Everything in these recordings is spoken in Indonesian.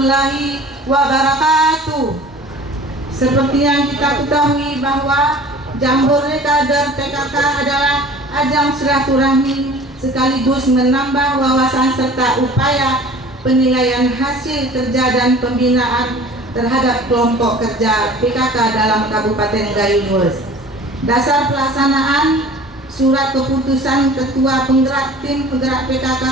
warahmatullahi wabarakatuh. Seperti yang kita ketahui bahwa Jambore Kader PKK adalah ajang silaturahmi sekaligus menambah wawasan serta upaya penilaian hasil kerja dan pembinaan terhadap kelompok kerja PKK dalam Kabupaten Gayo Lues. Dasar pelaksanaan surat keputusan Ketua Penggerak Tim Penggerak PKK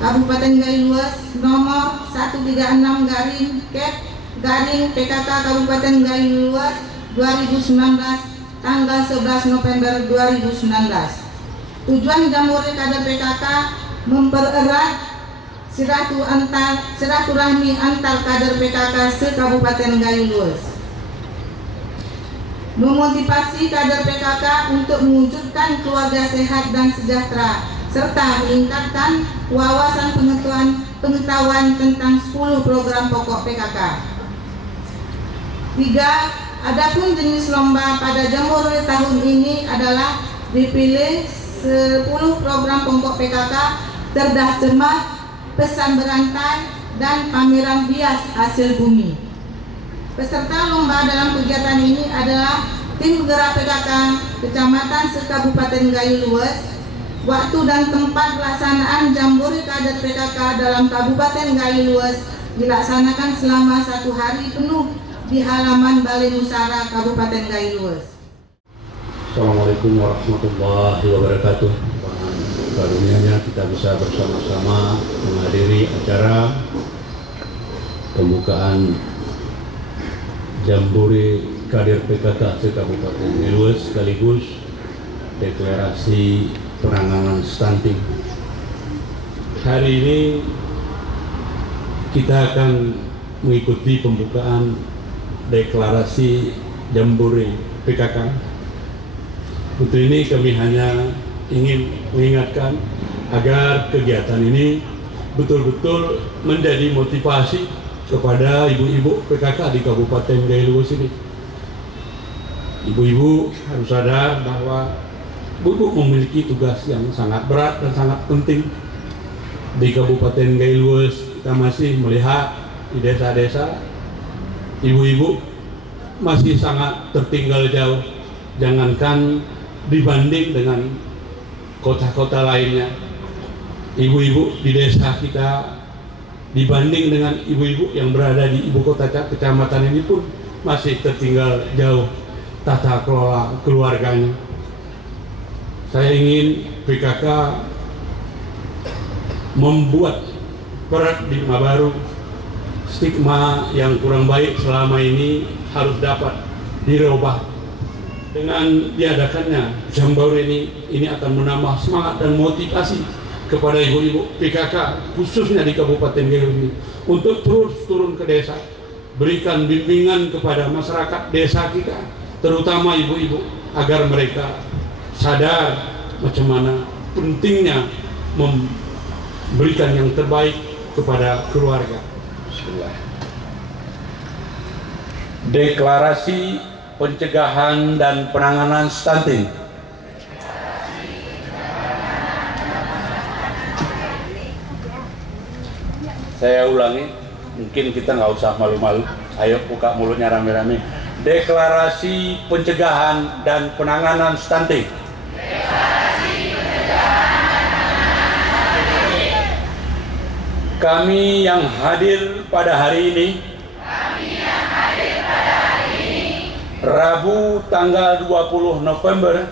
Kabupaten Gayo Lues nomor 136/PKK Kabupaten Gayo Lues 2019 tanggal 11 November 2019. Tujuan Jambore Kader PKK mempererat silaturahmi antar kader PKK se-Kabupaten Gayo Lues, memotivasi kader PKK untuk mewujudkan keluarga sehat dan sejahtera, serta meningkatkan wawasan pengetahuan tentang 10 program pokok PKK. 3. Adapun jenis lomba pada Jambore tahun ini adalah dipilih 10 program pokok PKK, cerdas cermat, pesan berantai, dan pameran bias hasil bumi. Peserta lomba dalam kegiatan ini adalah tim penggerak PKK Kecamatan se-Kabupaten Gayo Lues. Waktu dan tempat pelaksanaan Jambore Kader PKK dalam Kabupaten Gayo Lues dilaksanakan selama 1 hari penuh di halaman Balai Musara Kabupaten Gayo Lues. Assalamualaikum warahmatullahi wabarakatuh. Karunianya kita bisa bersama-sama menghadiri acara pembukaan Jambore Kader PKK se-Kabupaten Gayo Lues sekaligus deklarasi penanganan stunting. Hari ini kita akan mengikuti pembukaan deklarasi Jambore PKK. Untuk ini kami hanya ingin mengingatkan agar kegiatan ini betul-betul menjadi motivasi kepada ibu-ibu PKK di Kabupaten Gayo Lues ini. Ibu-ibu harus sadar bahwa ibu memiliki tugas yang sangat berat dan sangat penting. Di Kabupaten Gayo Lues kita masih melihat di desa-desa ibu-ibu masih sangat tertinggal jauh, jangankan dibanding dengan kota-kota lainnya. Ibu-ibu di desa kita dibanding dengan ibu-ibu yang berada di ibu kota kecamatan ini pun masih tertinggal jauh tata kelola keluarganya. Saya ingin PKK membuat paradigma baru. Stigma yang kurang baik selama ini harus dapat dirubah. Dengan diadakannya Jambore ini akan menambah semangat dan motivasi kepada ibu-ibu PKK khususnya di Kabupaten Gayo ini untuk terus turun ke desa, berikan bimbingan kepada masyarakat desa kita, terutama ibu-ibu, agar mereka sadar macam mana pentingnya memberikan yang terbaik kepada keluarga. Deklarasi pencegahan dan penanganan stunting. Saya ulangi, mungkin kita nggak usah malu-malu. Ayo buka mulutnya rame-rame. Deklarasi pencegahan dan penanganan stunting. Kami yang hadir pada hari ini, Rabu tanggal 20 November,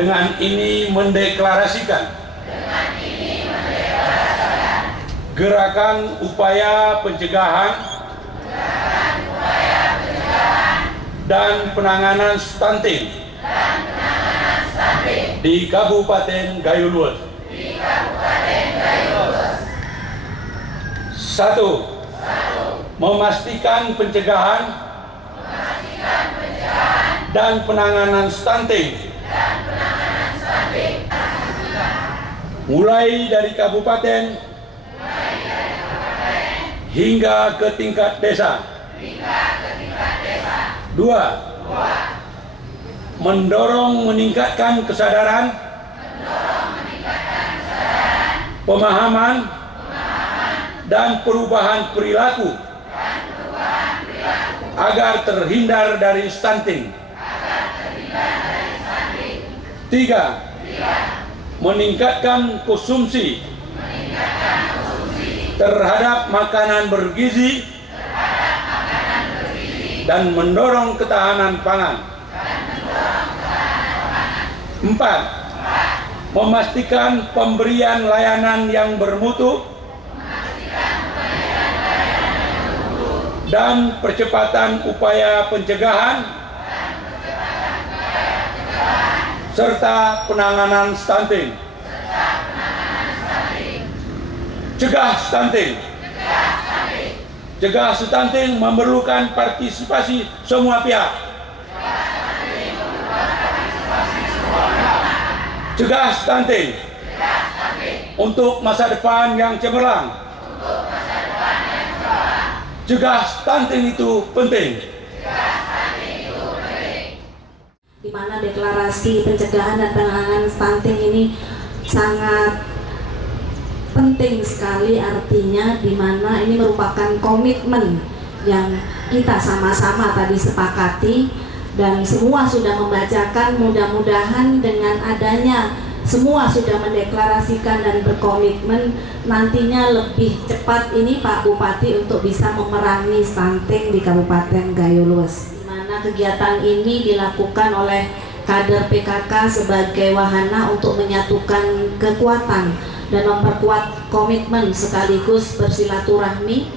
dengan ini mendeklarasikan gerakan upaya pencegahan dan penanganan stunting di Kabupaten Gayo Lues. 1. Memastikan pencegahan dan penanganan stunting mulai dari kabupaten hingga ke tingkat desa. 2. Mendorong meningkatkan kesadaran pemahaman, dan perubahan perilaku agar terhindar dari stunting. 3. Meningkatkan konsumsi terhadap makanan bergizi dan mendorong ketahanan pangan. 4. Memastikan pemberian layanan yang bermutu dan percepatan upaya pencegahan serta penanganan stunting. Cegah stunting. Cegah stunting memerlukan partisipasi semua pihak. Cegah stunting untuk masa depan yang cemerlang. Cegah stunting itu penting. Di mana deklarasi pencegahan dan penanganan stunting ini sangat penting sekali, artinya di mana ini merupakan komitmen yang kita sama-sama tadi sepakati dan semua sudah membacakan. Mudah-mudahan dengan adanya semua sudah mendeklarasikan dan berkomitmen, nantinya lebih cepat ini Pak Bupati untuk bisa memerangi stunting di Kabupaten Gayo Lues. Di mana kegiatan ini dilakukan oleh kader PKK sebagai wahana untuk menyatukan kekuatan dan memperkuat komitmen sekaligus bersilaturahmi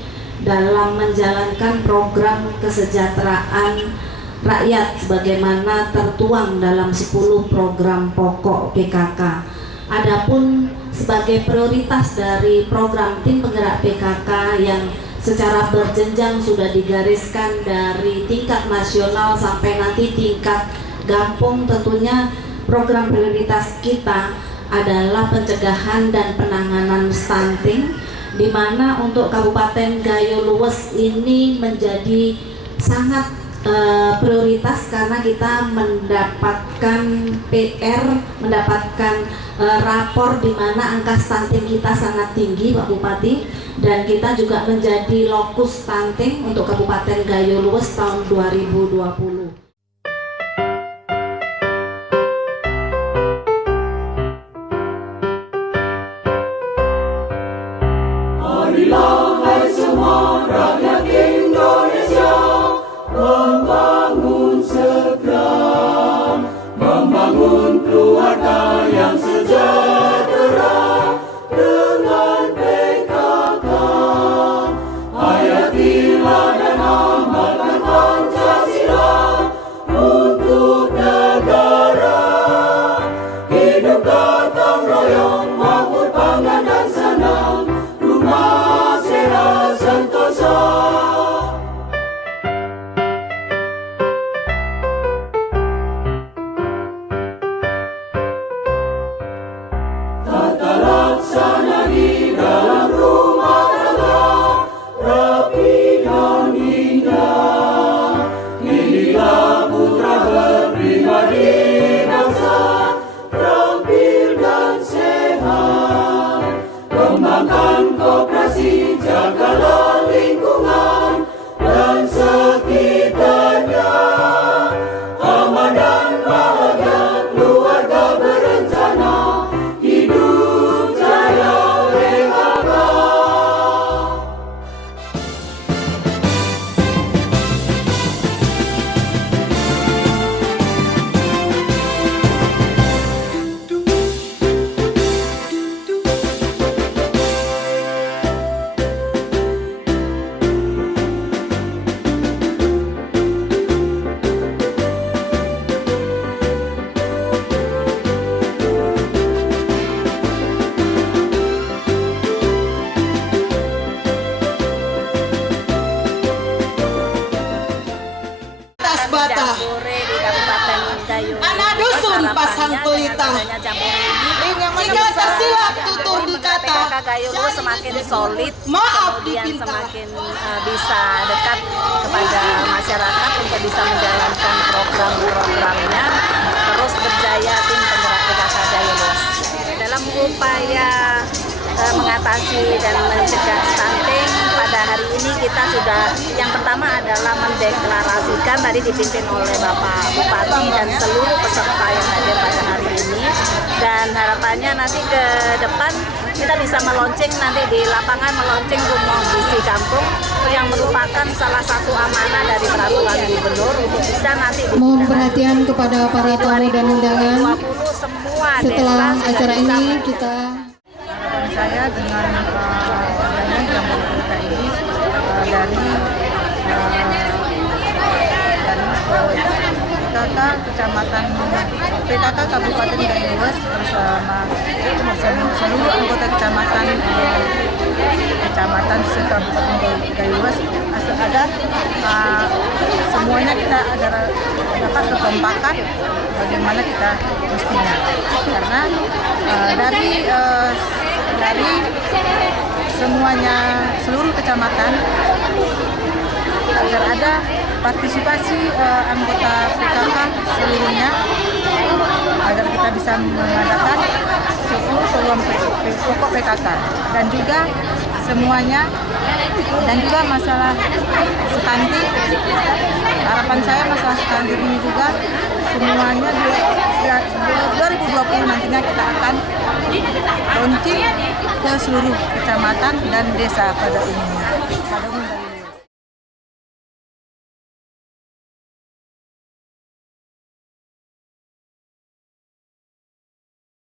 dalam menjalankan program kesejahteraan rakyat sebagaimana tertuang dalam 10 program pokok PKK. Adapun sebagai prioritas dari program tim penggerak PKK yang secara berjenjang sudah digariskan dari tingkat nasional sampai nanti tingkat Gampung, tentunya program prioritas kita adalah pencegahan dan penanganan stunting, di mana untuk Kabupaten Gayo Lues ini menjadi sangat prioritas karena kita mendapatkan PR, mendapatkan rapor di mana angka stunting kita sangat tinggi Pak Bupati, dan kita juga menjadi lokus stunting untuk Kabupaten Gayo Lues tahun 2020. Marilah hai semua rakyat Indonesia, membangun segera, membangun keluarga yang sejahtera dengan PKK. Hayatilah dan amalkan Pancasila untuk negara. Hidup gotong royong, makmur pangan dan senang, rumah sehat sentosa. Tata laksana di dalam rumah tangga rapi dan indah. Inilah putra berpribadi bangsa, terampil dan sehat. Kembangkan koperasi, jagalah lingkungan dan sekitarnya. Aman dan bahagia, keluarga berencana, hidup jaya PKK. Atas bata, Jambore di Kabupaten Gayo. anak dusun pasang pelita. Jika tersilap tutur di kata, PKK Gayo Lues semakin solid, maaf kemudian dipinta. semakin bisa dekat kepada masyarakat untuk bisa menjalankan program-programnya, terus berjaya tim penggerak PKK Gayo Lues. Dalam upaya mengatasi dan mencegah stunting. Pada hari ini kita sudah yang pertama adalah mendeklarasikan tadi dipimpin oleh Bapak Bupati dan seluruh peserta yang hadir pada hari ini, dan harapannya nanti ke depan kita bisa meluncing nanti di lapangan, meluncing rumah gizi kampung yang merupakan salah satu amanah dari peraturan gubernur untuk bisa nanti Mohon perhatian kepada para tamu dan undangan. 2020 semua Setelah desa acara sudah bisa ini kita Harapan saya dengan adanya jambore kita ini dari PKK Kecamatan PKK Kabupaten Gayuwas bersama seluruh anggota kecamatan se-Kabupaten Gayuwas ada semuanya kita dapat kekompakan bagaimana kita mestinya, karena dari semuanya seluruh kecamatan agar ada partisipasi anggota PKK seluruhnya agar kita bisa mengadakan 10 program pokok PKK dan juga semuanya, dan juga masalah stunting. Harapan saya masalah stunting ini juga semuanya 2020 nantinya kita akan launching ke seluruh kecamatan dan desa pada umumnya.